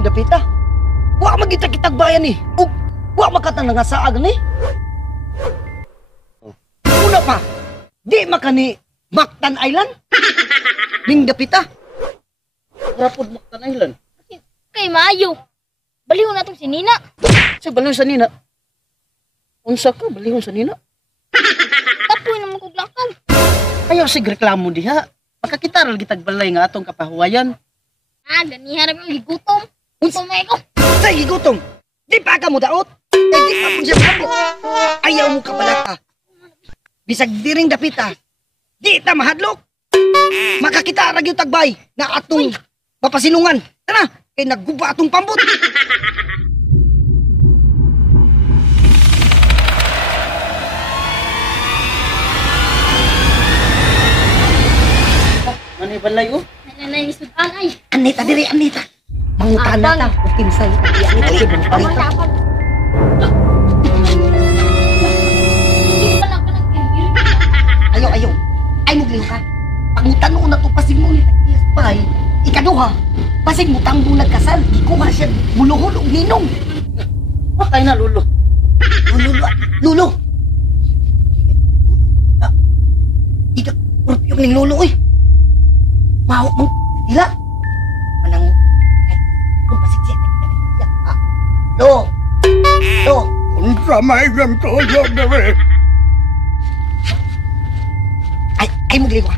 ning dapita. Wa magita-kitag bayan ni. Ug wa makatang nangasaag ni. Una pa, di makani Mactan Island. Ning dapita. Rapod Mactan Island. Kay maayo. Balihon natong si Nina. Sa balihon sa nina. Unsa ka balihon sa nina? Tapoy naman kog lakal. Ayaw sig reklamo diha. Makakita ra gitag balay nga atong kapahuwayan. Ah, ganiha ra yung higutom. Tumay ko. Sa gigutom. Di pa ka mo daot. Eh, di pa po siya kampo. Ayaw mo ka pala ka. Bisag diring dapita. Di ta mahadlok. Makakita ra gyud tagbay na atong mapasilungan. Tara, kay nagguba atong pambot. Mani balay oh. Nanay ni Sudan ay. Anita diri, Anita. Mangutan na ta. Kung kinsay. Anita, diri. Anita. Hindi pa lang ka nagkirigiri. Ayaw, ayaw. Ay, mugliw ka. Pangutan mo na to pasig mo ni Takias Bay. Ikaduha. Pasig mo tang bulag kasal. Ikuha siya. Muluhol o ninong. Patay na lulo. Lulo. Lulo. Ito. Kurpiyong ning lulo eh. Mau mo. Ila. Manang. Ay. Kung pasig siya. Lo. Lo. Unsa may gam toyo gawe? Ay mugliw ka.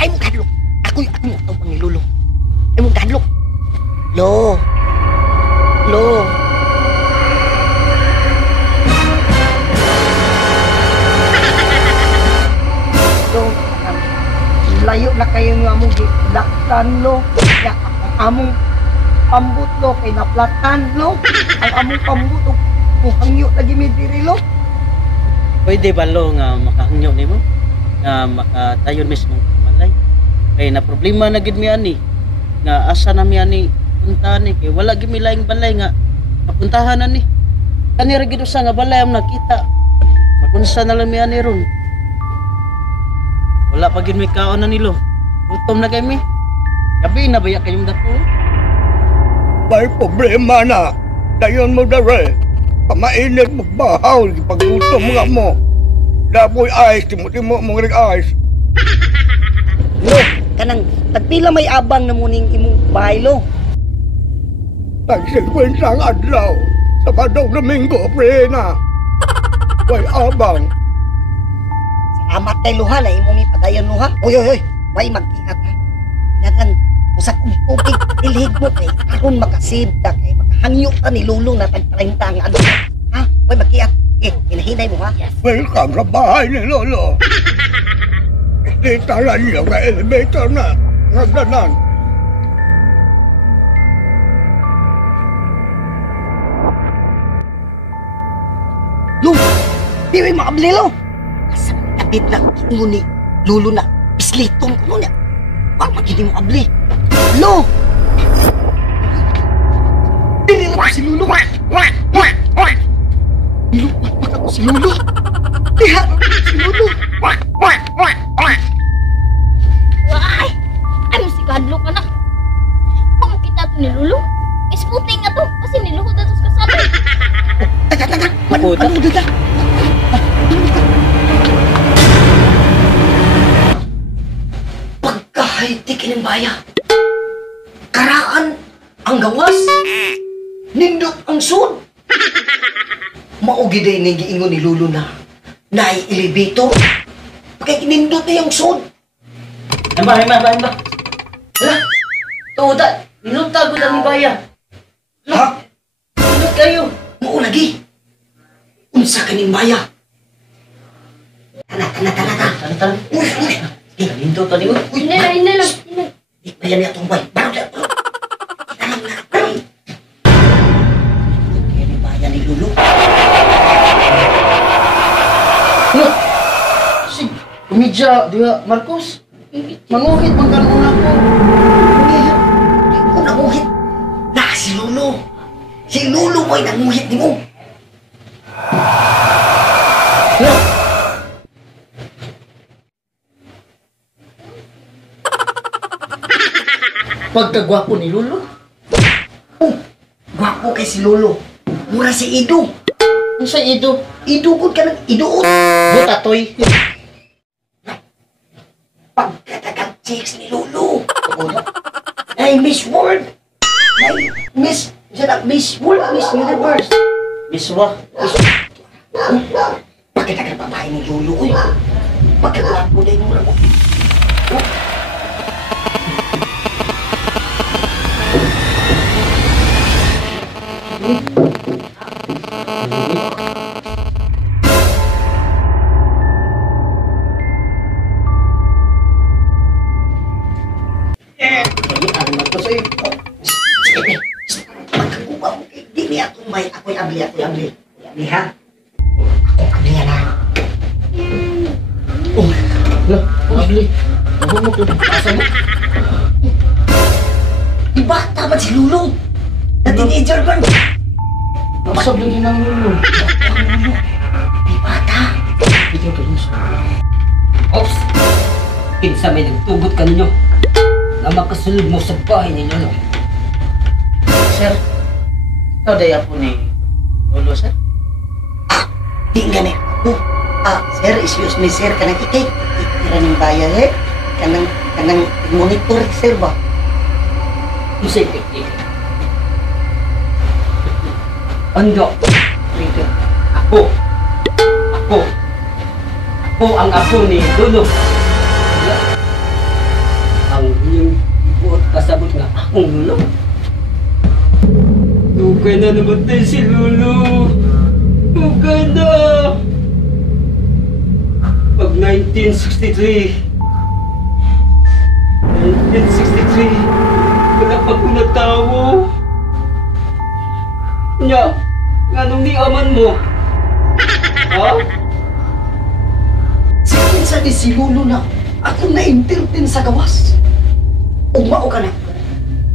Ay mo kadlok. Ako mo tawag pang lulo. Ay mo kadlok. Lo. Lo. Lo. Layo na kayo nga mong gilaktan, lo. Ya, ang among pambut, lo. Kay naplatan, lo. Ang among pambut, lo. Muhangyo lagi may diri, lo. Pwede ba lo nga makahangyo nimo? Nga makatayon mismo malay. Kay na problema na gid mi ani. Nga asa na mi ani puntahan ni kay wala gid mi laing balay nga napuntahan na ni. Kani ra gid usa nga balay am nakita. Magunsa na lang mi ani ron. Wala pa gid mi kaon na nilo. Gutom na kay mi. Gabi na baya kayong dako. May problema na. Dayon mo dare. Pamainit magbahaw paggutom nga mo. Dapoy ice, timo-timo mong ice. Lo, kanang tagpila may abang na muning imong bahay, lo. Tag-sekwensang adlaw. Sabado Domingo, prena. Way abang. Salamat kay luha na imong ipadayon luha. Oy, oy, oy. Way mag-iat ha. Kailangan usak kong tubig ilhig mo kay aron makasid ka kay makahangyo ka ni lulong na tag-30 ang ano. Ha? Way mag-iat. Eh, hinahinay mo ha. Welcome sa bahay ni Lolo. Ititaran niyo nga elevator na. Nagdanan. Lo, di may makabli, lo. Asa kapit na mo ni lulo na pislitong ko niya. Wag magiging mo abli. Lo! Dili lang si Lulo. Lupat ako si Lulo. Diha si Lulo. Why? Ay, si Kadlo ka na. Kung kita to ni Lulu, isputing nga to. Kasi niluhod na to sa kasama. Taga. Puta. Ano dito? Pagkahaytik ng baya. Karaan ang gawas. Nindot ang sud. Maugi din yung giingon ni Lulu na nai-elevator. Kaya nindot na yung sud. Hamba. Hala? Tuda, niluntag ko na ni Baya. Ha? Nindot kayo. Mao lagi. Unsa ka ning baya? Tana. Tantan. Uy. Nindot tadi ko. Hindi lang. Di pa yan itong bay. Barang siya. Tanang na. Kaya ni baya ni Lulu. Umidya, diha, Marcos. Manguhit man kanon ako. Kung nanguhit, na si Lulu. Si Lulu mo'y nanguhit ni mo. Pagkagwapo ni Lolo. Oh, Ako kay si Lolo. Mura si Ido. Ang sa ido. Idugod ka ng iduot. Butatoy. Pagkatagang chicks ni Lolo. Ay, Miss World. Ay, Miss... Miss World, Miss Universe. Miswa. Pagkatagang babae ni Lolo, uy. Pagkatagang na yung mura mo. Ano man to sa'yo? Sige, pagkakuha mo kay di niya tumbay. Ako'y abli. Abli ha? Ako abli nga na. Oh, lah, ugly. Nahumok yung pasa mo. Di ba? Tama si Lolo. Na teenager ba? Nakasab lang hinang lulo. Di bata. Ito ka yun. Ops! Kinsa may nagtugot ka ninyo na makasulod mo sa bahay ninyo, no? Sir, ikaw daya po ni Lolo, sir? Di nga na. Sir, excuse me, sir. Kanang ikay. Ikira ng bayan, eh. Kanang monitor, sir ba? Usay piknik. Ando. Rito. Ako ang apo ni Lolo. Ang inyong buot kasabot nga akong Lolo. Hugay na namatay si Lolo. Hugay na. Pag 1963, wala pa ko natawo. Nya, nganong ni aman mo? Ha? Sige sa di si Lolo na ako na-entertain sa gawas. Umao ka na.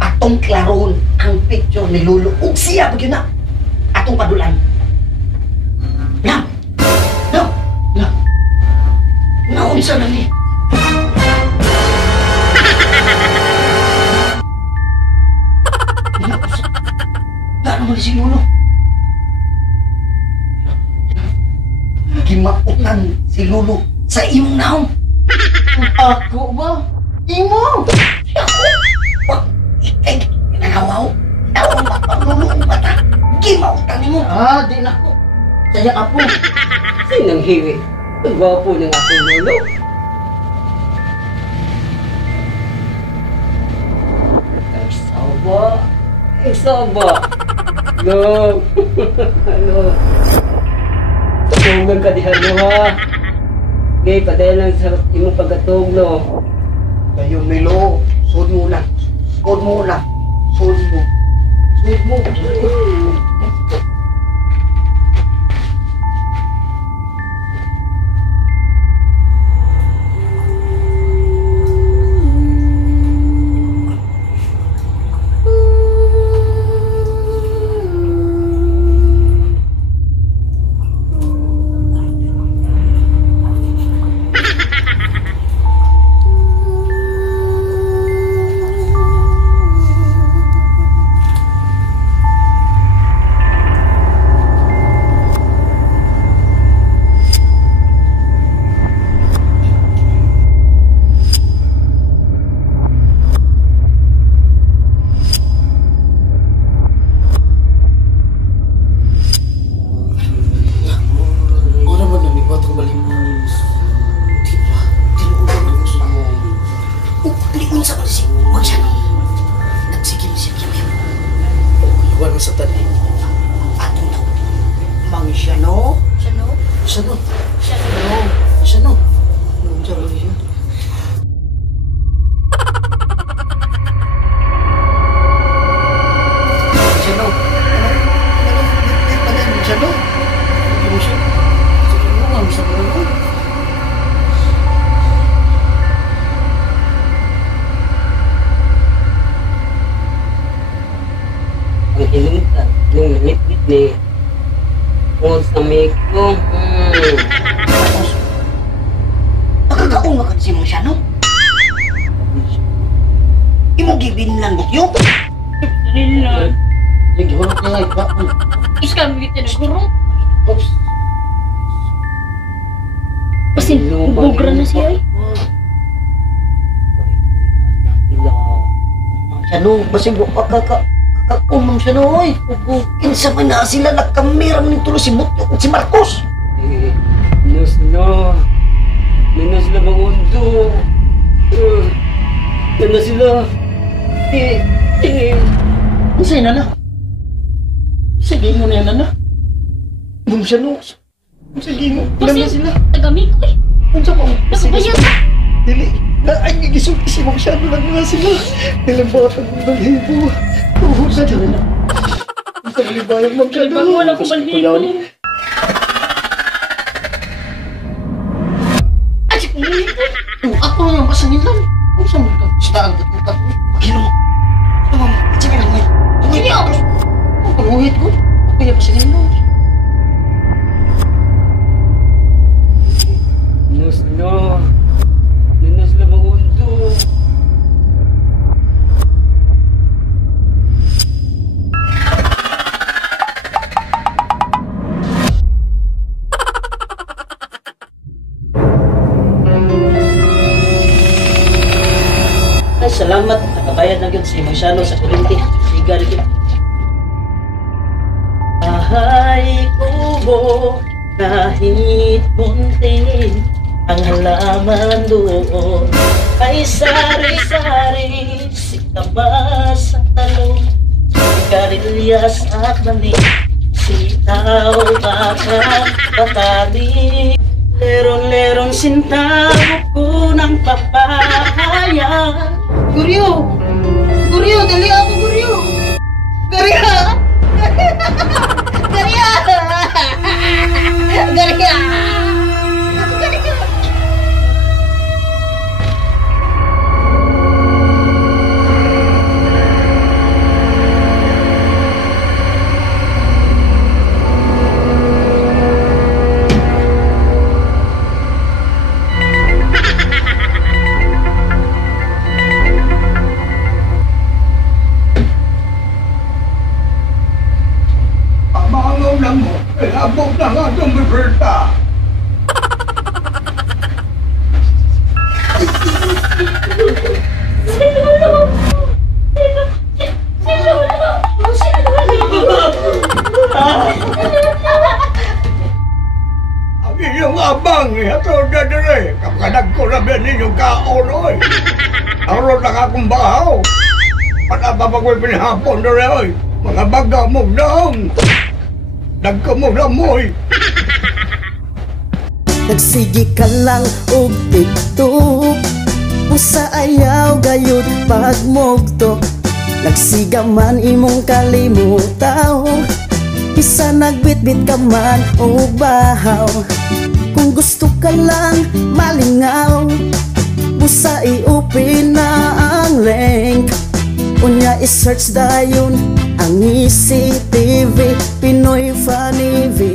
Atong klaron ang picture ni Lolo. Ug siya bagyo na. Atong padulan. Lang. Naunsa na ni. Gano'n mo si Lolo? Gimautan si Lolo sa imong naong. Ako ba? Imo! Ako! Wag! Ikay! Nangawaw! Nawang mapanglulo ang bata! Gimautan mo! Di na ko. Saya apo. Sinang hiwi? Ang gwapo ng akong Lolo. Saba. No. Ano? Tungan ka dihan mo ha. Okay, padayan lang sa imong pagkatog, no? Kayo, Milo! Sud mo lang! Sud mo! sa tali. Atong daw. Mang siya no? Siya no? Siya no? Siya no? Siya no? Anong siya yun? Siya no? Siya no? Ano siya? Ano nga? Bisa ko na ang hinungtan nung ngit-ngit ni kung sa miko. Tapos, pagkakaon ka si Mang siya no? Imo gibin lang bukyo? Rinlan. Yung Gurot niya nga iba. Ikaw mo tinaguro. Oops. Kasi bugra na siya eh. Ano, basig mo kakakumang siya no, oy. Kinsa man na sila nakamiram ni tulo si Butyok at si Marcos. Minus na. Minus na mangundo. Yan na sila. Ano sa'yo na na? Sige mo na yan na. Bum siya no. Sige mo, ilan na sila. Tagami ko eh. Ano sa mga? Nakabayad na. Dili. Ay, gigising mo siya lang na sila. Nilambatan mo ng hibo. Tuhod na dyan. Ang taglibayang mo siya Bago wala ko balhito. Ay, si Kumulito. Ako yung pasangilan. Ano sa mga staan at mga tato? Pagino. Ano mo? Sige lang mo. Sige ako. Ang paluhit ko. Ako yung pasangilan. Minus na. Minus na mangundo. Ay, salamat. Nakabayad na yun si Moisano sa kurinti. Siga rin yun. Bahay kubo, kahit muntin ang halaman doon. Ay sari-sari, sikabas at talong, sigarilyas at mani, sitaw, baka, patali. Leron-leron sintabok ko ng papaya. Guryo! Guryo! Dali ako, Guryo! Guryo! Guryo! Guryo! Pamangaw lang mo. Labog na nga itong Roberta. Ang inyong abang, ito na dire. Kapkadag ko na ba ninyong kaon, oy. Aron na akong bahaw. Panapa ko'y pinahapon dire, oy. Mga baga mo daong. Nagka mo na mo'y. Nagsigi ka lang og tiktok, usa ayaw gayud pagmugto. Nagsiga man imong kalimutaw, isa nagbitbit ka man og bahaw. Kung gusto ka lang malingaw, usa i-open na ang link. Unya i-search dayon ang ECTV, Pinoy Funny Video.